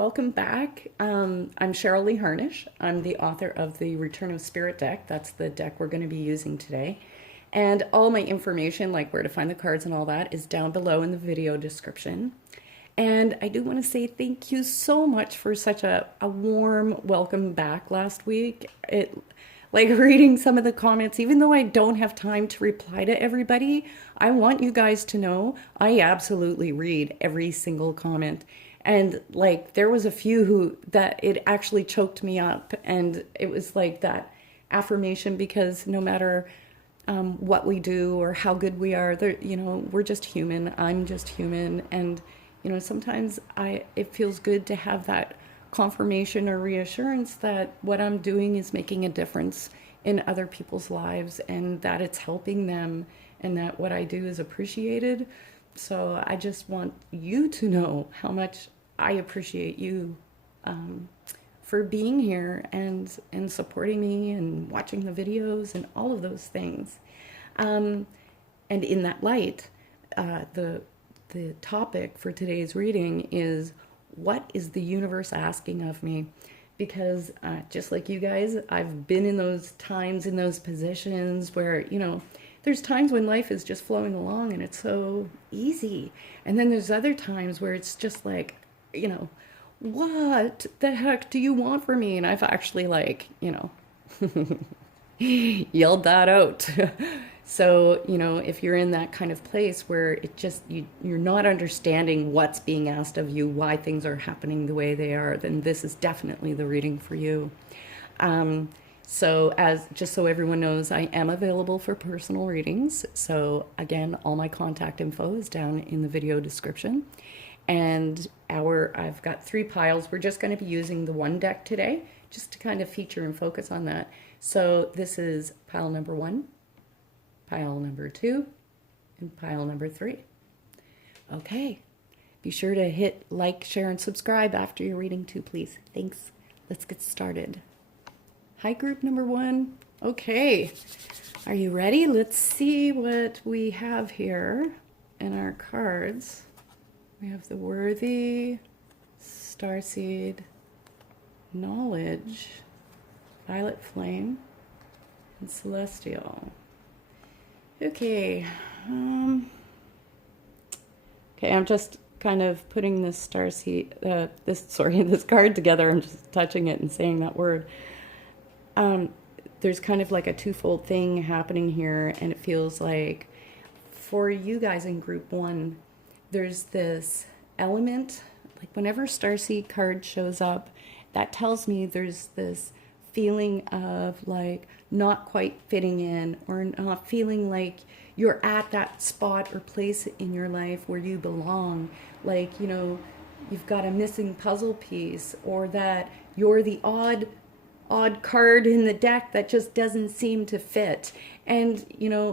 welcome back. I'm Cheryl Lee Harnish. I'm the author of the Return of Spirit deck. That's the deck we're going to be using today. And all my information, like where to find the cards and all that, is down below in the video description. And I do want to say thank you so much for such a warm welcome back last week. Like reading some of the comments, even though I don't have time to reply to everybody, I want you guys to know I absolutely read every single comment. And like there was a few who that it actually choked me up, and it was like that affirmation, because no matter what we do or how good we are, we're just human. I'm just human, and sometimes it feels good to have that confirmation or reassurance that what I'm doing is making a difference in other people's lives, and that it's helping them, and that what I do is appreciated. So I just want you to know how much I appreciate you for being here and supporting me and watching the videos and all of those things. And in that light, the topic for today's reading is, what is the universe asking of me? Because just like you guys, I've been in those times, in those positions where, there's times when life is just flowing along and it's so easy. And then there's other times where it's just like, what the heck do you want from me? And I've actually yelled that out. So, if you're in that kind of place where it just, you're not understanding what's being asked of you, why things are happening the way they are, then this is definitely the reading for you. Just so everyone knows, I am available for personal readings. So again, all my contact info is down in the video description. And I've got 3 piles. We're just going to be using the one deck today, just to kind of feature and focus on that. So this is pile number 1. Pile number 2, and pile number 3. Okay, be sure to hit like, share, and subscribe after your reading too, please. Thanks. Let's get started. Hi, group number 1. Okay, are you ready? Let's see what we have here in our cards. We have the Worthy, Starseed, Knowledge, Violet Flame, and Celestial. Okay, I'm just kind of putting this this card together. I'm just touching it and saying that word. There's kind of like a twofold thing happening here, and it feels like for you guys in group 1, there's this element, like whenever Starseed card shows up, that tells me there's this feeling of like not quite fitting in, or not feeling like you're at that spot or place in your life where you belong. Like, you've got a missing puzzle piece, or that you're the odd card in the deck that just doesn't seem to fit. And,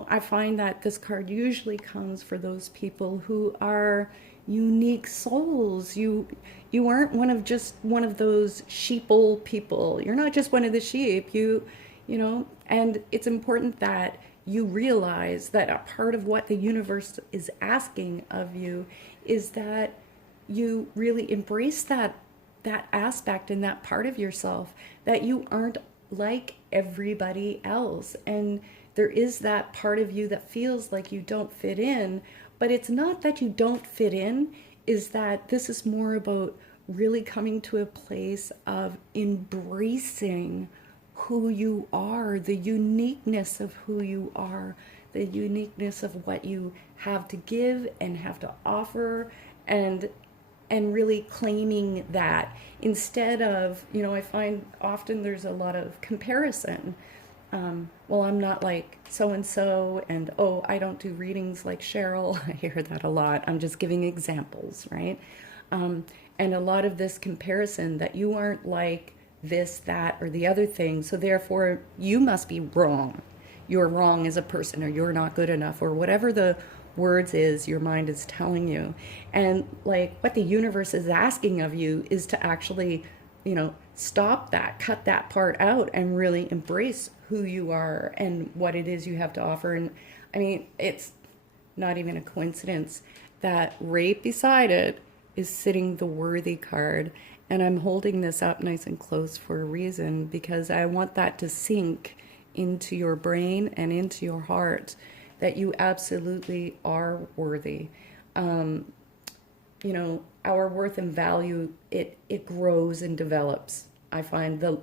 I find that this card usually comes for those people who are unique souls. You aren't one of those sheeple people. You're not just one of the sheep. And it's important that you realize that a part of what the universe is asking of you is that you really embrace that aspect and that part of yourself, that you aren't like everybody else. And there is that part of you that feels like you don't fit in, but it's not that you don't fit in, is that this is more about really coming to a place of embracing who you are, the uniqueness of who you are, the uniqueness of what you have to give and have to offer, and really claiming that, instead of, I find often there's a lot of comparison. Well, I'm not like so-and-so, and oh, I don't do readings like Cheryl. I hear that a lot. I'm just giving examples, right? And a lot of this comparison, that you aren't like this, that, or the other thing, so therefore you must be wrong. You're wrong as a person, or you're not good enough, or whatever the words is your mind is telling you. And like what the universe is asking of you is to actually, stop that, cut that part out, and really embrace who you are and what it is you have to offer. And I mean, it's not even a coincidence that right beside it is sitting the Worthy card. And I'm holding this up nice and close for a reason, because I want that to sink into your brain and into your heart, that you absolutely are worthy. You know, our worth and value, it grows and develops. I find the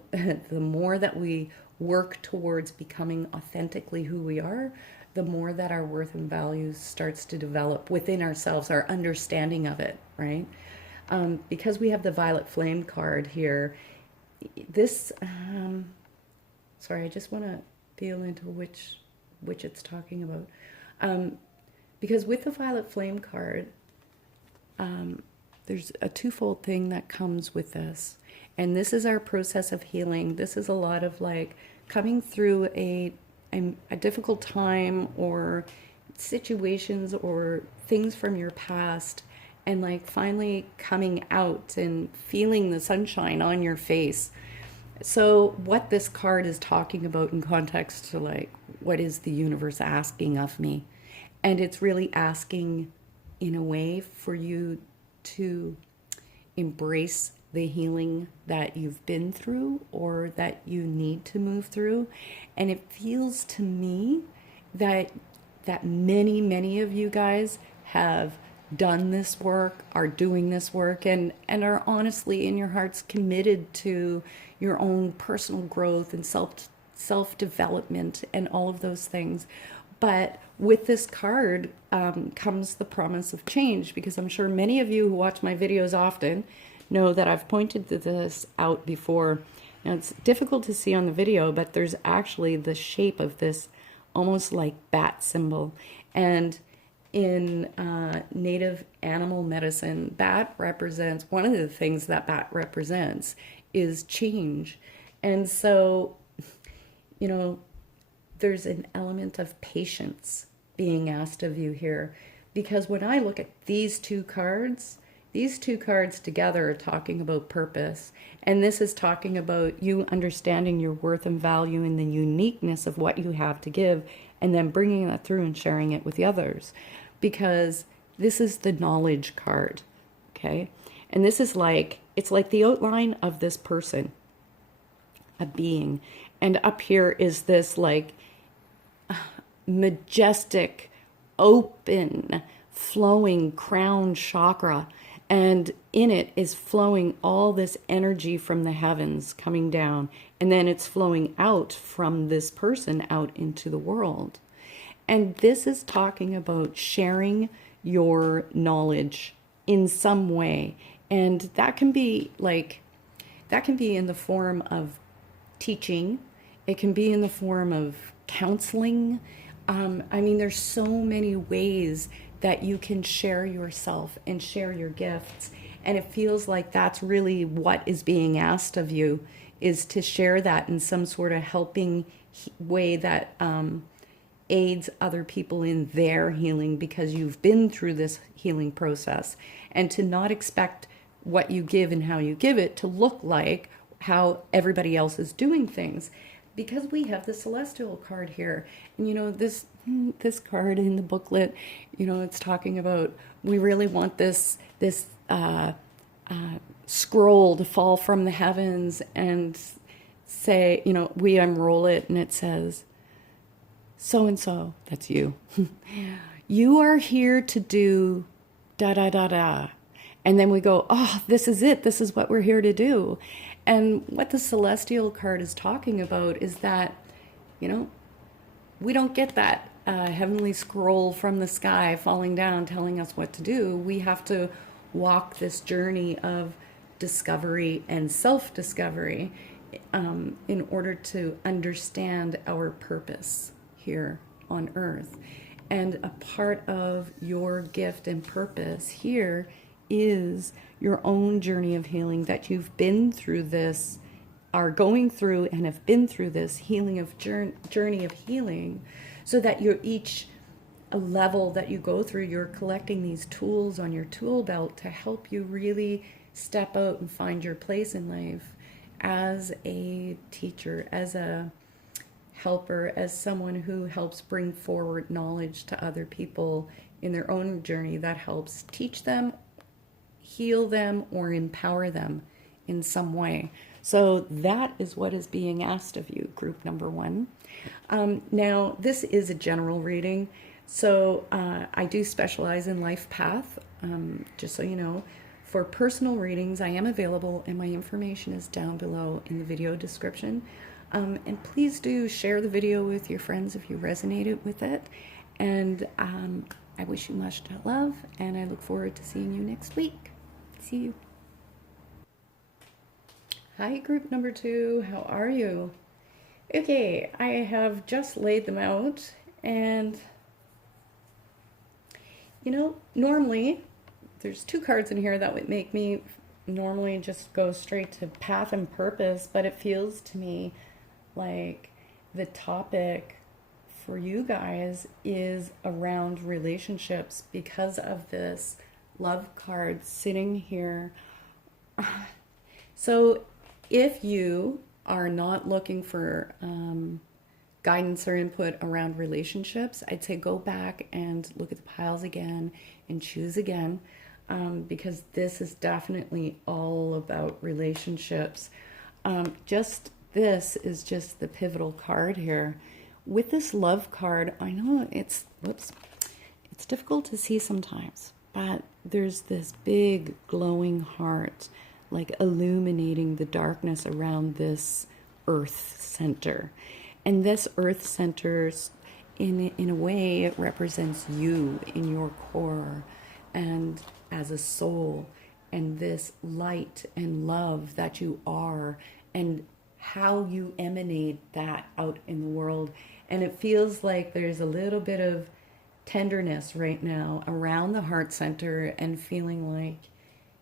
the more that we work towards becoming authentically who we are, the more that our worth and value starts to develop within ourselves, our understanding of it, right? Because we have the violet flame card here, this, sorry, I just want to feel into which it's talking about. Because with the violet flame card, there's a twofold thing that comes with this. And this is our process of healing. This is a lot of like coming through a difficult time, or situations or things from your past, and like finally coming out and feeling the sunshine on your face. So what this card is talking about in context to like, what is the universe asking of me? And it's really asking in a way for you to embrace the healing that you've been through or that you need to move through. And it feels to me that many of you guys have done this work, are doing this work, and are honestly in your hearts committed to your own personal growth and self development and all of those things. But with this card comes the promise of change, because I'm sure many of you who watch my videos often know that I've pointed this out before. Now, it's difficult to see on the video, but there's actually the shape of this almost like bat symbol. And in native animal medicine, bat represents, one of the things that bat represents is change. And so, you know, there's an element of patience being asked of you here. Because when I look at these two cards together are talking about purpose. And this is talking about you understanding your worth and value and the uniqueness of what you have to give, and then bringing that through and sharing it with the others. Because this is the knowledge card, okay? And this is like, it's like the outline of this person, a being. And up here is this like majestic, open, flowing crown chakra. And in it is flowing all this energy from the heavens coming down. And then it's flowing out from this person out into the world. And this is talking about sharing your knowledge in some way. And that can be in the form of teaching. It can be in the form of counseling. I mean, there's so many ways that you can share yourself and share your gifts. And it feels like that's really what is being asked of you, is to share that in some sort of helping way that aids other people in their healing, because you've been through this healing process. And to not expect what you give and how you give it to look like how everybody else is doing things. Because we have the celestial card here. And you know, this card in the booklet, you know, it's talking about, we really want this scroll to fall from the heavens and say, you know, we unroll it and it says, so and so, that's you. You are here to do da da da da. And then we go, oh, this is it. This is what we're here to do. And what the celestial card is talking about is that, you know, we don't get that heavenly scroll from the sky falling down telling us what to do. We have to walk this journey of discovery and self-discovery in order to understand our purpose here on earth. And a part of your gift and purpose here is your own journey of healing, that you've been through this, are going through and have been through this healing of journey of healing, so that you're each a level that you go through, you're collecting these tools on your tool belt to help you really step out and find your place in life as a teacher, as a helper, as someone who helps bring forward knowledge to other people in their own journey that helps teach them, heal them, or empower them in some way. So that is what is being asked of you, group number one. Now, this is a general reading, so I do specialize in life path, just so you know. For personal readings, I am available, and my information is down below in the video description. And please do share the video with your friends if you resonated with it. And I wish you much love, and I look forward to seeing you next week. See you. Hi, group number two. How are you? Okay, I have just laid them out, and you know, normally there's two cards in here that would make me normally just go straight to path and purpose, but it feels to me like the topic for you guys is around relationships because of this love card sitting here. So if you are not looking for guidance or input around relationships, I'd say go back and look at the piles again and choose again, because this is definitely all about relationships. This is just the pivotal card here. With this love card, I know it's difficult to see sometimes, but there's this big glowing heart, like illuminating the darkness around this earth center. And this earth center, in a way, it represents you in your core and as a soul, and this light and love that you are, and how you emanate that out in the world. And it feels like there's a little bit of tenderness right now around the heart center, and feeling like,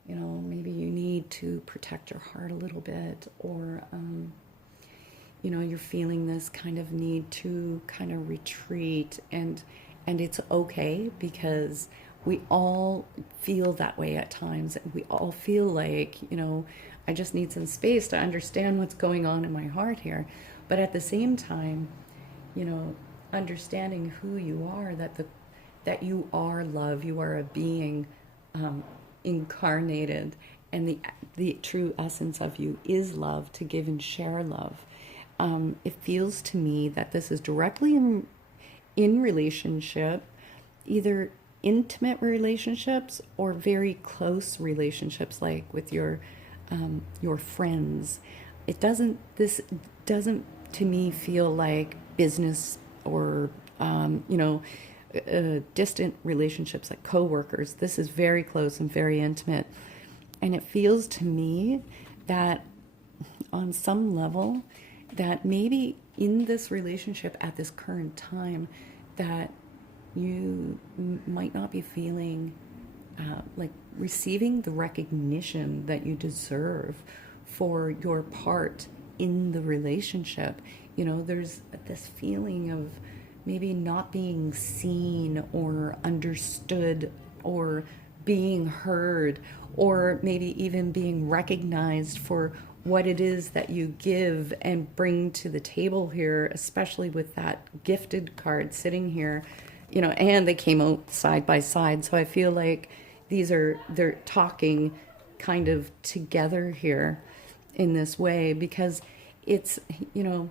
you know, maybe you need to protect your heart a little bit, or you know, you're feeling this kind of need to kind of retreat, and it's okay, because we all feel that way at times. We all feel like, you know, I just need some space to understand what's going on in my heart here. But at the same time, you know, understanding who you are, that you are love, you are a being incarnated, and the true essence of you is love, to give and share love. It feels to me that this is directly in relationship, either intimate relationships or very close relationships, like with your friends. This doesn't to me feel like business or you know, distant relationships like co-workers. This is very close and very intimate, and it feels to me that on some level, that maybe in this relationship at this current time, that you might not be feeling like receiving the recognition that you deserve for your part in the relationship. You know, there's this feeling of maybe not being seen or understood or being heard, or maybe even being recognized for what it is that you give and bring to the table here, especially with that gifted card sitting here, you know, and they came out side by side. So I feel like they're talking kind of together here in this way, because it's, you know,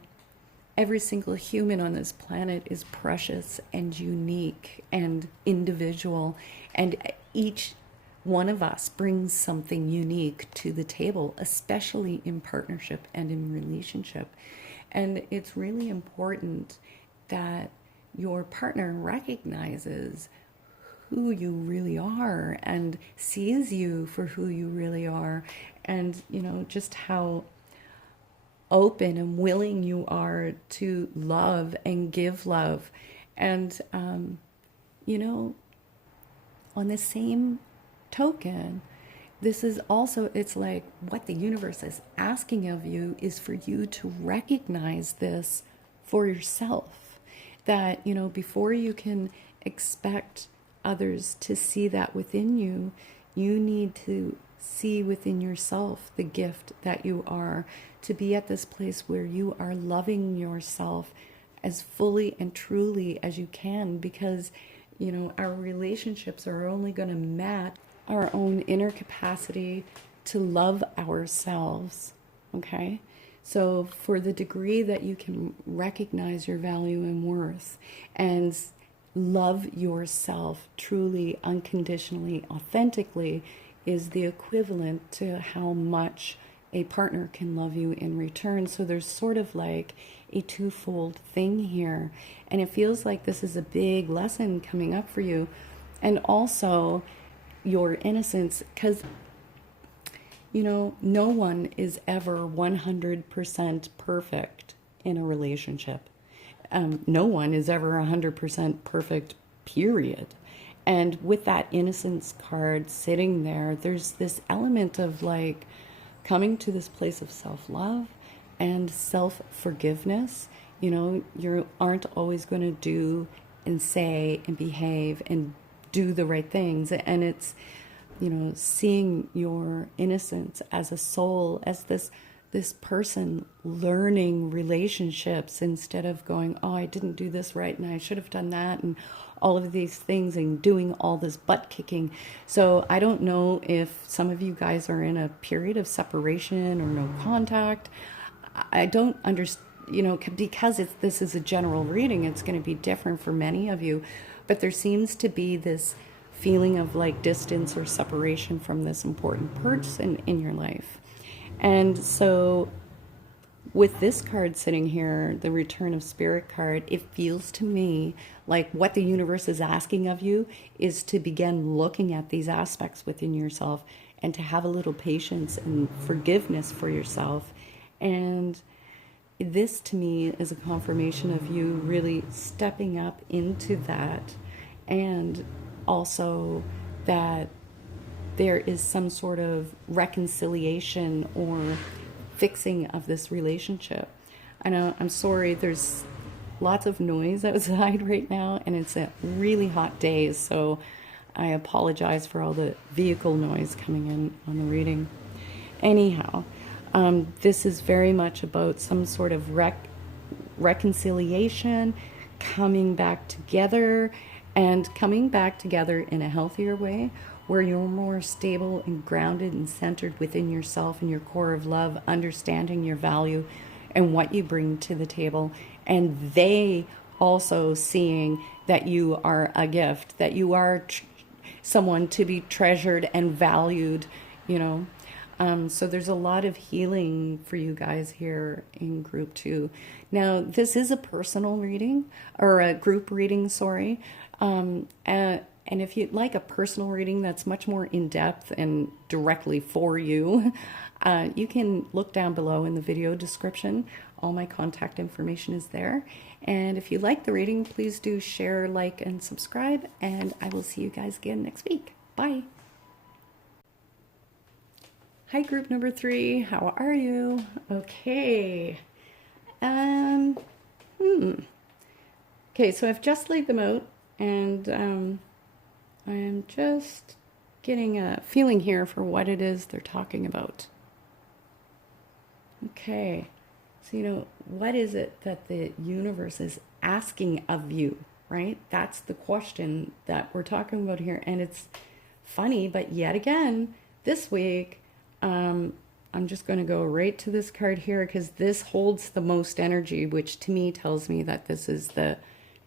every single human on this planet is precious and unique and individual, and each one of us brings something unique to the table, especially in partnership and in relationship. And it's really important that your partner recognizes who you really are and sees you for who you really are, and, you know, just how open and willing you are to love and give love. And you know, on the same token, this is also, it's like what the universe is asking of you is for you to recognize this for yourself. That, you know, before you can expect others to see that within you, you need to see within yourself the gift that you are, to be at this place where you are loving yourself as fully and truly as you can, because, you know, our relationships are only going to match our own inner capacity to love ourselves, okay? So for the degree that you can recognize your value and worth and love yourself truly, unconditionally, authentically, is the equivalent to how much a partner can love you in return. So there's sort of like a twofold thing here. And it feels like this is a big lesson coming up for you. And also your innocence, because, you know, no one is ever 100% perfect in a relationship. No one is ever 100% perfect, period. And with that innocence card sitting there, there's this element of like coming to this place of self-love and self-forgiveness. You know, you aren't always going to do and say and behave and do the right things. And it's, you know, seeing your innocence as a soul, as this person learning relationships instead of going, oh, I didn't do this right and I should have done that, and all of these things, and doing all this butt kicking. So I don't know if some of you guys are in a period of separation or no contact. I don't understand, you know, because this is a general reading, it's going to be different for many of you. But there seems to be this feeling of like distance or separation from this important person in your life. And so with this card sitting here, the Return of Spirit card, it feels to me like what the universe is asking of you is to begin looking at these aspects within yourself and to have a little patience and forgiveness for yourself. And this to me is a confirmation of you really stepping up into that, and also that there is some sort of reconciliation or fixing of this relationship. I know, I'm sorry, there's lots of noise outside right now, and it's a really hot day, so I apologize for all the vehicle noise coming in on the reading. Anyhow, this is very much about some sort of reconciliation, coming back together, and coming back together in a healthier way, where you're more stable and grounded and centered within yourself and your core of love, understanding your value and what you bring to the table, and they also seeing that you are a gift, that you are someone to be treasured and valued, you know. So there's a lot of healing for you guys here in group 2. Now, this is a personal reading, or a group reading, sorry. And if you'd like a personal reading that's much more in-depth and directly for you, you can look down below in the video description. All my contact information is there. And if you like the reading, please do share, like, and subscribe. And I will see you guys again next week. Bye. Hi, group number 3. How are you? Okay. Okay, so I've just laid them out, and I am just getting a feeling here for what it is they're talking about. Okay, so you know, what is it that the universe is asking of you, right? That's the question that we're talking about here. And it's funny, but yet again, this week, I'm just going to go right to this card here because this holds the most energy, which to me tells me that this is the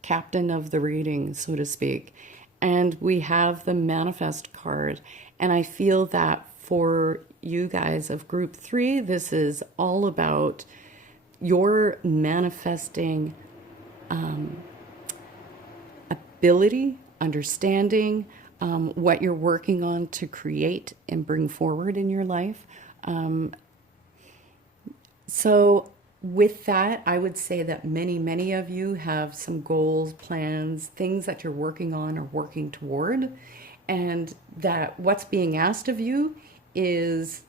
captain of the reading, so to speak. And we have the manifest card. And I feel that for you guys of group 3, this is all about your manifesting ability, understanding, what you're working on to create and bring forward in your life. So with that, I would say that many of you have some goals, plans, things that you're working on or working toward, and that what's being asked of you is,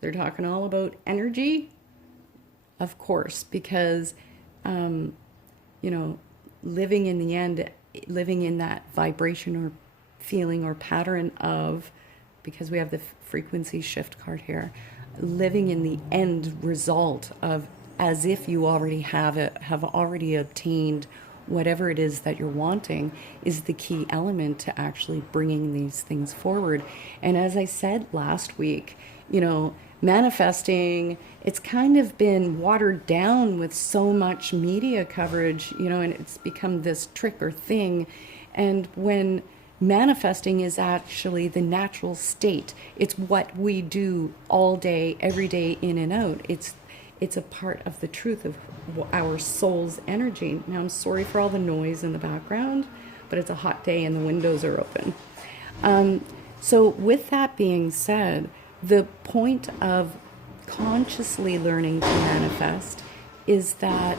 they're talking all about energy, of course, because, you know, living in the end, living in that vibration or feeling or pattern of, because we have the frequency shift card here, living in the end result of as if you already have it, have already obtained whatever it is that you're wanting, is the key element to actually bringing these things forward. And as I said last week, manifesting, it's kind of been watered down with so much media coverage, and it's become this trick or thing. And when manifesting is actually the natural state, it's what we do all day, every day, in and out. It's a part of the truth of our soul's energy. Now, I'm sorry for all the noise in the background, but it's a hot day and the windows are open. So with that being said, the point of consciously learning to manifest is that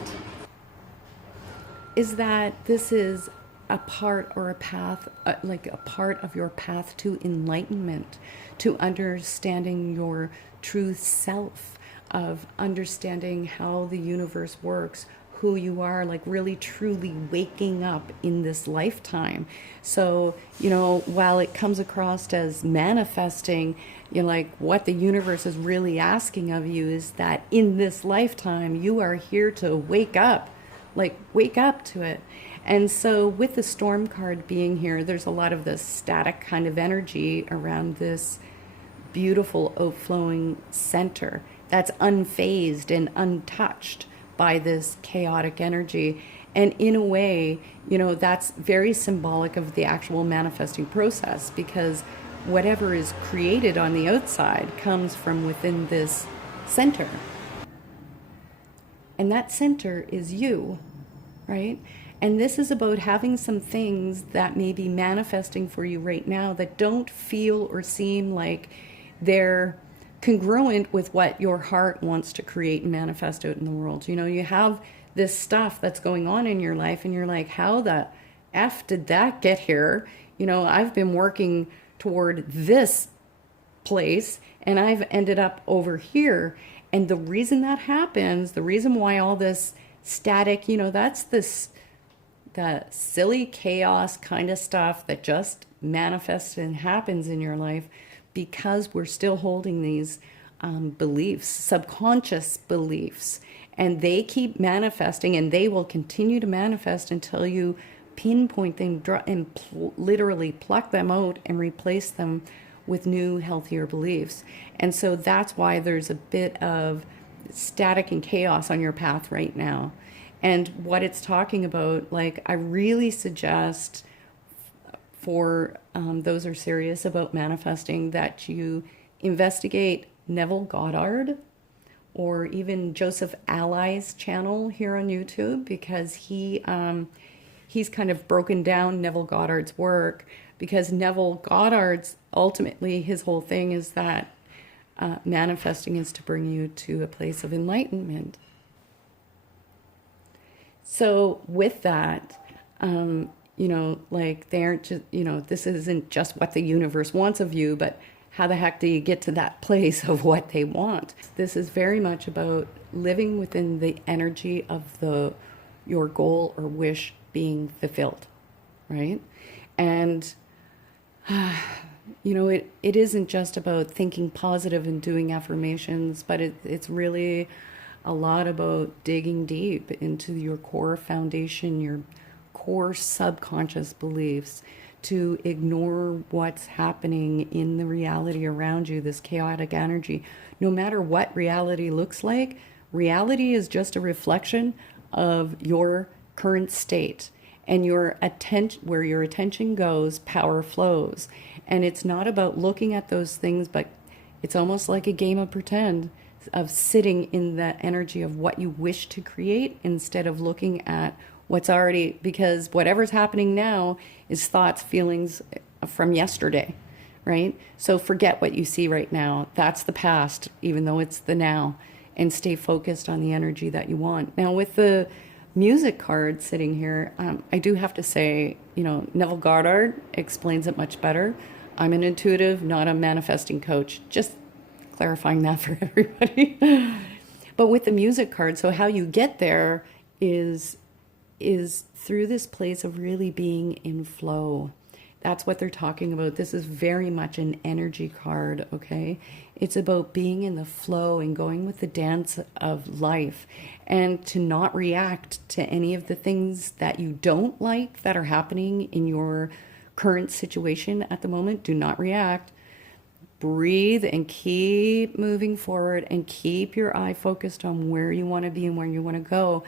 this is a part or a path, like a part of your path to enlightenment, to understanding your true self, of understanding how the universe works, who you are, like really truly waking up in this lifetime. So, while it comes across as manifesting, like what the universe is really asking of you is that in this lifetime, you are here to wake up, like wake up to it. And so with the storm card being here, there's a lot of this static kind of energy around this beautiful outflowing center that's unfazed and untouched by this chaotic energy. And in a way, that's very symbolic of the actual manifesting process, because whatever is created on the outside comes from within this center. And that center is you, right? And this is about having some things that may be manifesting for you right now that don't feel or seem like they're congruent with what your heart wants to create and manifest out in the world. You have this stuff that's going on in your life and you're like, how the F did that get here? I've been working toward this place and I've ended up over here. And the reason that happens, the reason why all this static, that's the silly chaos kind of stuff that just manifests and happens in your life, because we're still holding these beliefs, subconscious beliefs, and they keep manifesting, and they will continue to manifest until you pinpoint them and literally pluck them out and replace them with new, healthier beliefs. And so that's why there's a bit of static and chaos on your path right now. And what it's talking about, like, I really suggest for those who are serious about manifesting that you investigate Neville Goddard or even Joseph Ally's channel here on YouTube, because he's kind of broken down Neville Goddard's work, because Neville Goddard's ultimately his whole thing is that manifesting is to bring you to a place of enlightenment. So with that, like they aren't just, this isn't just what the universe wants of you, but how the heck do you get to that place of what they want? This is very much about living within the energy of your goal or wish being fulfilled, right? And, it isn't just about thinking positive and doing affirmations, but it's really a lot about digging deep into your core foundation, your core subconscious beliefs, to ignore what's happening in the reality around you, this chaotic energy. No matter what reality looks like, reality is just a reflection of your current state. And where your attention goes, power flows. And it's not about looking at those things, but it's almost like a game of pretend, of sitting in the energy of what you wish to create instead of looking at what's already, because whatever's happening now is thoughts, feelings from yesterday, right? So forget what you see right now. That's the past, even though it's the now, and stay focused on the energy that you want. Now with the music card sitting here, I do have to say, Neville Goddard explains it much better. I'm an intuitive, not a manifesting coach. Just clarifying that for everybody. But with the music card, so how you get there is through this place of really being in flow. That's what they're talking about. This is very much an energy card, okay? It's about being in the flow and going with the dance of life, and to not react to any of the things that you don't like that are happening in your current situation at the moment. Do not react. breathe and keep moving forward and keep your eye focused on where you want to be and where you want to go,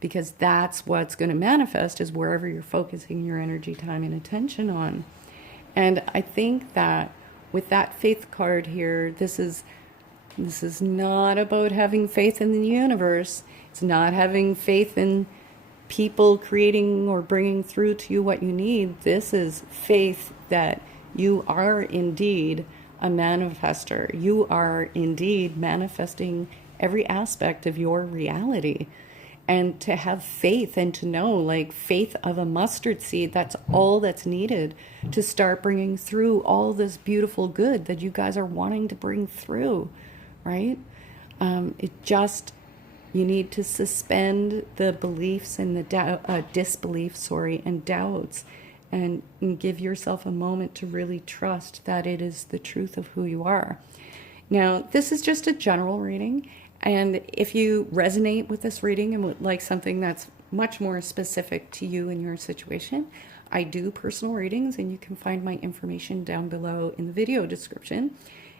because that's what's going to manifest, is wherever you're focusing your energy, time, and attention on. And I think that with that faith card here, this is not about having faith in the universe. It's not having faith in people creating or bringing through to you what you need. This is faith that you are indeed a manifester. You are indeed manifesting every aspect of your reality. And to have faith and to know, like faith of a mustard seed, that's all that's needed to start bringing through all this beautiful good that you guys are wanting to bring through, right? You need to suspend the beliefs and the disbelief, and doubts, and give yourself a moment to really trust that it is the truth of who you are. Now, this is just a general reading, and if you resonate with this reading and would like something that's much more specific to you and your situation, I do personal readings, and you can find my information down below in the video description.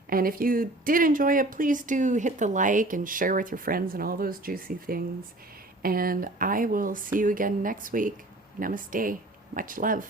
And if you did enjoy it, please do hit the like and share with your friends and all those juicy things. And I will see you again next week. Namaste. Much love.